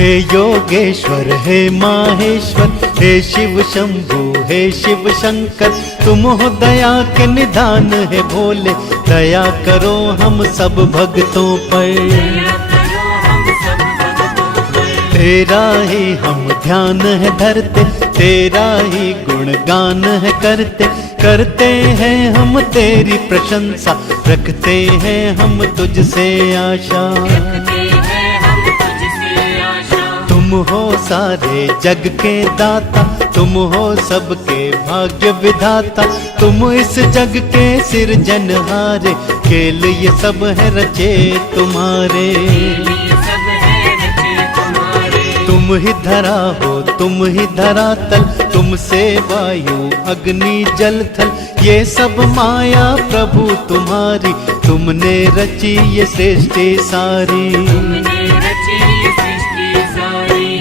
हे योगेश्वर हे माहेश्वर, हे शिव शंभु हे शिव शंकर, तुम हो दया के निधान है भोले, दया करो हम सब भक्तों पर। तेरा ही हम ध्यान है धरते, तेरा ही गुणगान है करते, करते हैं हम तेरी प्रशंसा, रखते हैं हम तुझसे आशा। तुम हो सारे जग के दाता, तुम हो सबके भाग्य विधाता, तुम इस जग के सिरजनहारे, खेल ये सब है रचे तुम्हारे। तुम ही धरा हो तुम ही धरातल, तुमसे वायु अग्नि जल थल, ये सब माया प्रभु तुम्हारी, तुमने रची ये सृष्टि सारी।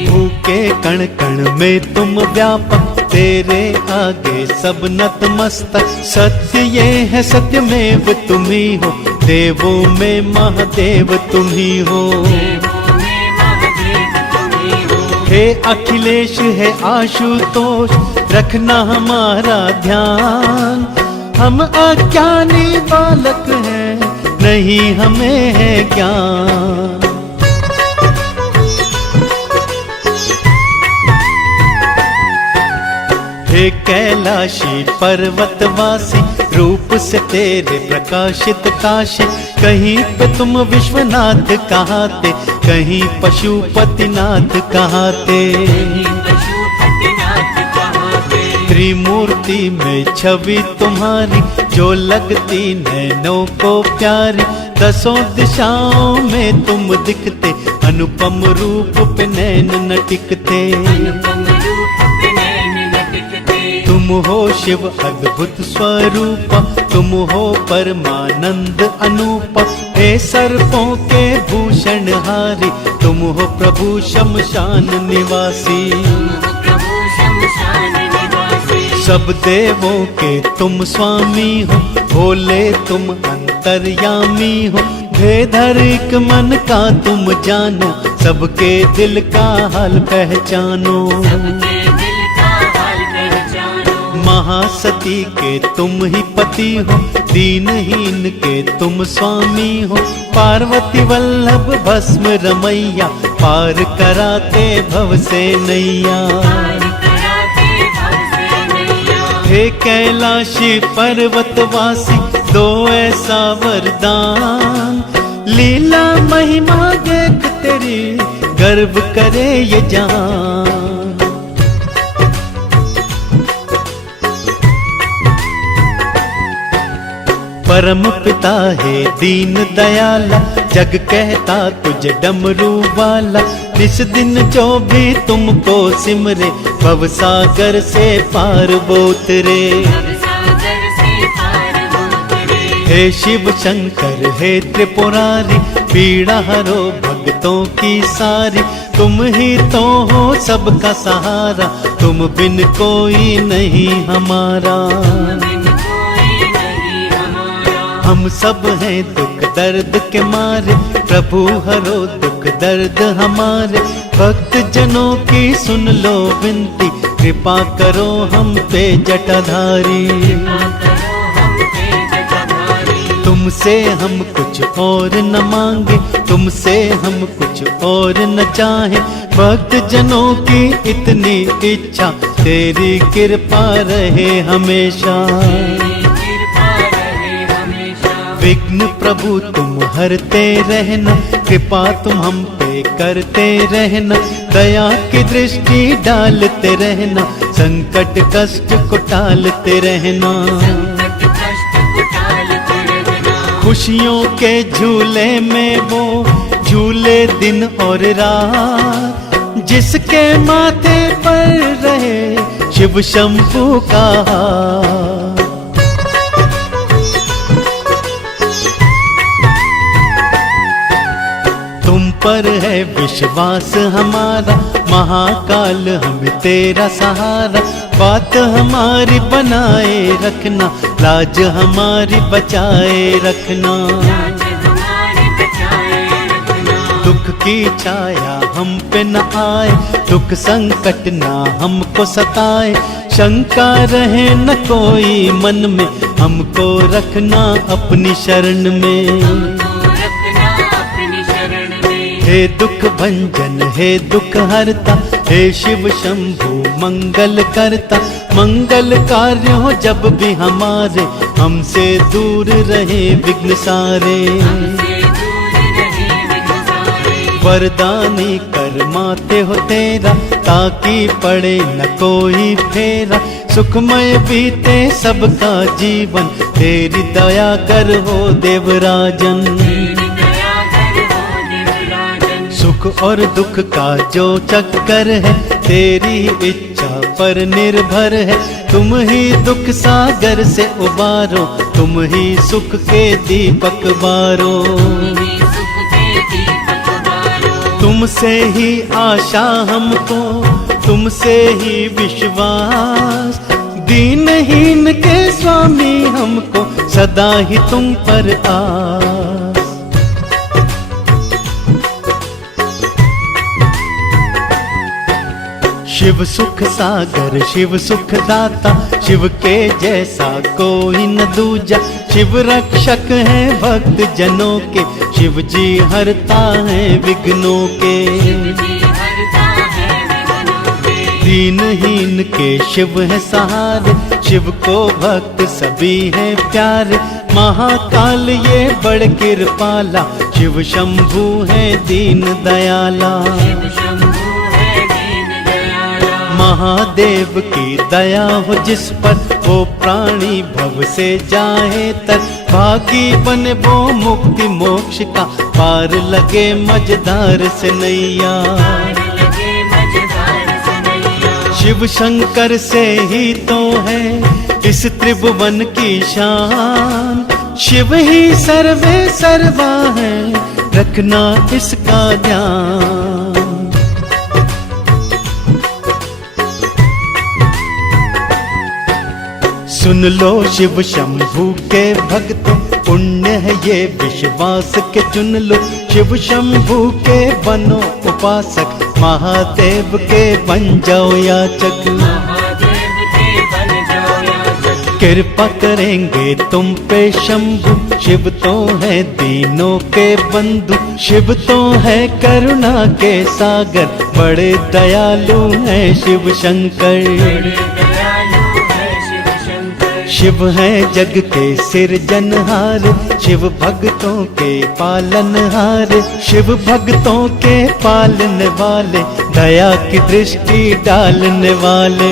भूखे कण कण में तुम व्यापक, तेरे आगे सब नतमस्तक, सत्य ये है सत्यमेव तुम ही हो, देवों में महादेव तुम ही हो। हे अखिलेश है आशुतोष, रखना हमारा ध्यान, हम अज्ञानी बालक हैं, नहीं हमें है ज्ञान। हे कैलाशी पर्वतवासी, रूप से तेरे प्रकाशित काशी, कहीं पे तुम विश्वनाथ कहाते, कहीं पशुपतिनाथ कहाते। त्रिमूर्ति में छवि तुम्हारी, जो लगती नैनों को प्यारी, दसों दिशाओं में तुम दिखते, अनुपम रूप पे नैन न टिकते। तुम हो शिव अद्भुत स्वरूप, तुम हो परमानंद अनूप, हे सर्पों के भूषण हारी, तुम हो प्रभु शमशान निवासी। सब देवों के तुम स्वामी हो, भोले तुम अंतर्यामी हो, भेद हर एक मन का तुम जानो, सबके दिल का हाल पहचानो। महासती के तुम ही पति हो, दीनहीन के तुम स्वामी हो, पार्वती वल्लभ भस्म रमैया, पार कराते भव से नैया। हे कैलाशी पर्वतवासी, दो ऐसा वरदान, लीला महिमा देख तेरी, गर्व करे ये जान। परम पिता है दीन दयाला, जग कहता तुझे डमरू वाला, इस दिन जो भी तुमको सिमरे, भव सागर से पार वो उतरे। हे शिव शंकर हे त्रिपुरारी, पीड़ा हरो भक्तों की सारी, तुम ही तो हो सबका सहारा, तुम बिन कोई नहीं हमारा। हम सब हैं दुख दर्द के मारे, प्रभु हरो दुख दर्द हमारे, भक्त जनों की सुन लो विनती, कृपा करो हम पे जटाधारी। तुमसे हम कुछ और न मांगे, तुमसे हम कुछ और न चाहे, भक्त जनों की इतनी इच्छा, तेरी कृपा रहे हमेशा। विघ्न प्रभु तुम हरते रहना, कृपा तुम हम पे करते रहना, दया की दृष्टि डालते रहना, संकट कष्ट को टालते रहना। खुशियों के झूले में वो झूले दिन और रात, जिसके माथे पर रहे शिव शंभु का हाथ। तुम पर है विश्वास हमारा, महाकाल हम तेरा सहारा, बात हमारी बनाए रखना, लाज हमारी बचाए रखना। दुख की छाया हम पे न आए, दुख संकट ना हमको सताए। शंका रहे न कोई मन में, हमको रखना अपनी शरण में। हे दुख भंजन हे दुख हरता, हे शिव शंभु मंगल करता। मंगल कार्य हो जब भी हमारे, हमसे दूर रहे विघ्न सारे। वरदानी कर माते हो तेरा, ताकि पड़े न कोई फेरा। सुखमय बीते सबका जीवन, तेरी दया कर हो देवराजन। सुख और दुख का जो चक्कर है, तेरी इच्छा पर निर्भर है। तुम ही दुख सागर से उबारो, तुम ही सुख के दीपक बारो। तुमसे ही आशा हमको, तुमसे ही विश्वास। दीनहीन के स्वामी हमको, सदा ही तुम पर आस। शिव सुख सागर शिव सुख दाता, शिव के जैसा कोई न दूजा। शिव रक्षक है भक्त जनों के, शिव जी हरता है विघ्नों के। दीनहीन के शिव है सहारे, शिव को भक्त सभी हैं प्यारे। महाकाल ये बड़ कृपाला, शिव शंभु है दीन दयाला। महादेव की दया हो जिस पर, वो प्राणी भव से जाए तर। भागी बने वो मुक्ति मोक्ष का, पार लगे मझधार से नैया। शिव शंकर से ही तो है इस त्रिभुवन की शान। शिव ही सर्वे सर्वा है, रखना इसका ध्यान। सुन लो शिव शंभु के भक्तों, पुण्य है ये विश्वास के चुन लो। शिव शंभु के बनो उपासक, महादेव के बन जाओ याचक। कृपा करेंगे तुम पे शंभु, शिव तो है दीनों के बंधु। शिव तो है करुणा के सागर, बड़े दयालु है शिव शंकर। शिव है जग के सिरजनहार, शिव भक्तों के पालनहार। शिव भक्तों के पालने वाले, दया की दृष्टि डालने वाले।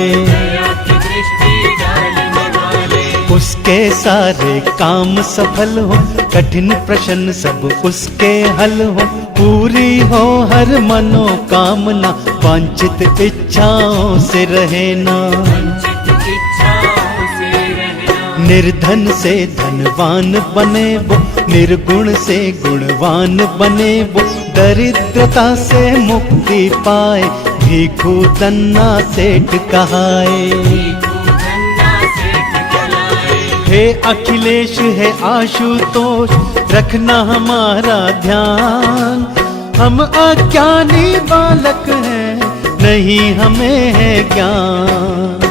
उसके सारे काम सफल हो, कठिन प्रश्न सब उसके हल हो। पूरी हो हर मनोकामना, वांछित इच्छाओं से रहना। निर्धन से धनवान बने वो, निर्गुण से गुणवान बने वो। दरिद्रता से मुक्ति पाए, भीखू दन्ना सेठ कहाए। हे अखिलेश है आशुतोष, रखना हमारा ध्यान। हम अज्ञानी बालक हैं, नहीं हमें है ज्ञान।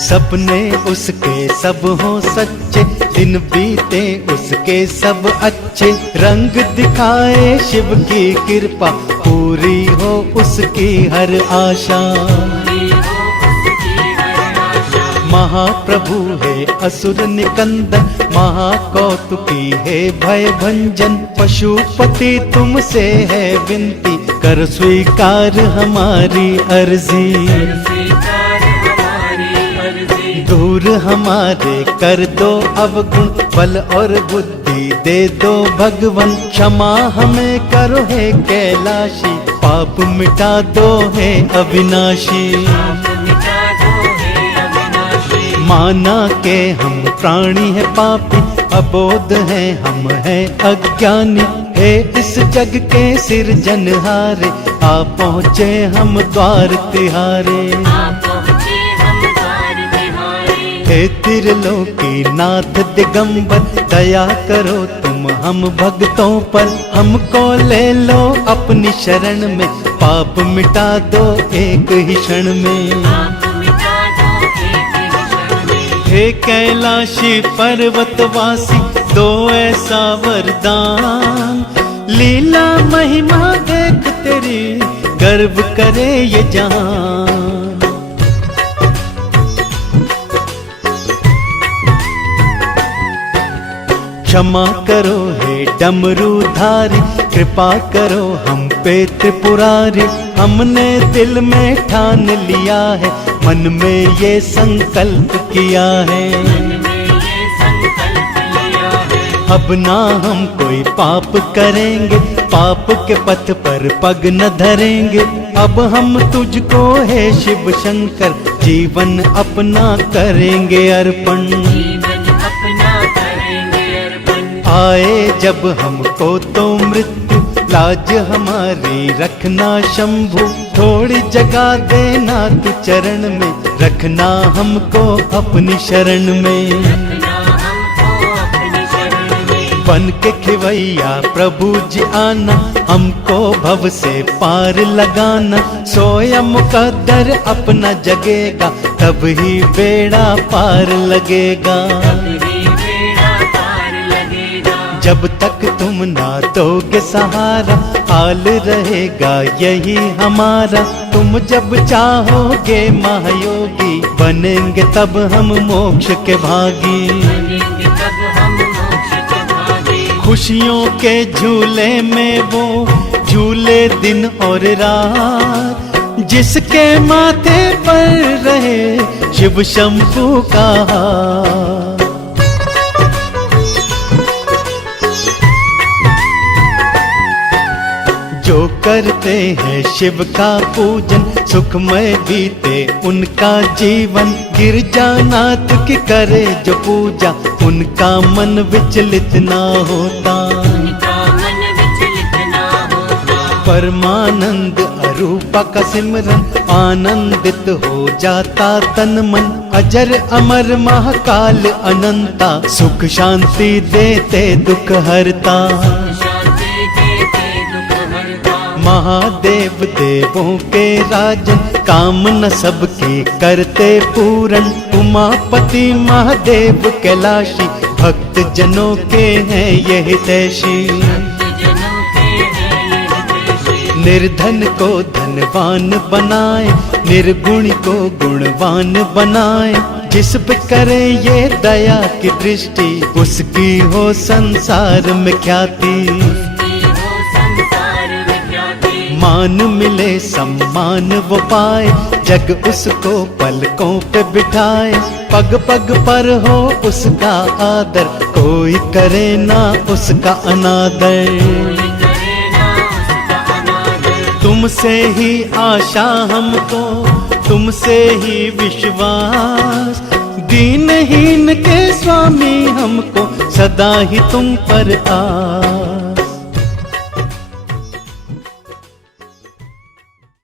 सपने उसके सब हो सच्चे, दिन बीते उसके सब अच्छे। रंग दिखाए शिव की कृपा, पूरी हो उसकी हर आशा। महाप्रभु है असुर निकंदन, महाकौतुकी है भय भंजन। पशुपति तुमसे है विनती, कर स्वीकार हमारी अर्जी। दूर हमारे कर दो अवगुण, बल और बुद्धि दे दो भगवन। क्षमा हमें करो है कैलाशी, पाप मिटा दो है अविनाशी। माना के हम प्राणी है पापी, अबोध है हम है अज्ञानी। हे इस जग के सिरजनहारे, आ पहुँचे हम द्वार तिहारे। हे त्रिलोकी नाथ दिगंबर, दया करो तुम हम भक्तों पर। हमको ले लो अपनी शरण में, पाप मिटा दो एक ही क्षण में। हे कैलाशी पर्वतवासी, दो ऐसा वरदान, लीला महिमा देख तेरी, गर्व करे ये जान। क्षमा करो हे डमरूधारी, कृपा करो हम पे त्रिपुरारी। हमने दिल में ठान लिया है, मन में ये संकल्प किया है। अब ना हम कोई पाप करेंगे, पाप के पथ पर पग न धरेंगे। अब हम तुझको हे शिव शंकर, जीवन अपना करेंगे अर्पण। आए जब हमको तो मृत्यु, लाज हमारी रखना शंभु। थोड़ी जगह देना तू चरण में, रखना हमको अपनी शरण में। बन के खिवैया प्रभु जी आना, हमको भव से पार लगाना। सोया मुकद्दर अपना जगेगा, तब ही बेड़ा पार लगेगा। जब तक तुम ना दोगे सहारा, हाल रहेगा यही हमारा। तुम जब चाहोगे महायोगी, बनेंगे तब हम मोक्ष के भागी। खुशियों के झूले में वो झूले दिन और रात, जिसके माथे पर रहे शिव शंभू का हाथ। जो करते हैं शिव का पूजन, सुखमय बीते उनका जीवन। गिरजानाथ की करे जो पूजा, उनका मन विचलित ना होता। परमानंद अरूपा का सिमरन, आनंदित हो जाता तन मन। अजर अमर महाकाल अनंता, सुख शांति देते दुख हरता। महादेव देवों के राजन, कामना सबकी करते पूरन। उमापति महादेव कैलाशी, भक्त जनों के हैं ये हितैषी। निर्धन को धनवान बनाए, निर्गुण को गुणवान बनाए। जिस पे करे ये दया की दृष्टि, उसकी हो संसार में ख्याति। मान मिले सम्मान वो पाए, जग उसको पलकों पे बिठाए। पग पग पर हो उसका आदर, कोई करे ना उसका अनादर। तुमसे ही आशा हमको, तुमसे ही विश्वास। दीनहीन के स्वामी हमको, सदा ही तुम पर आस।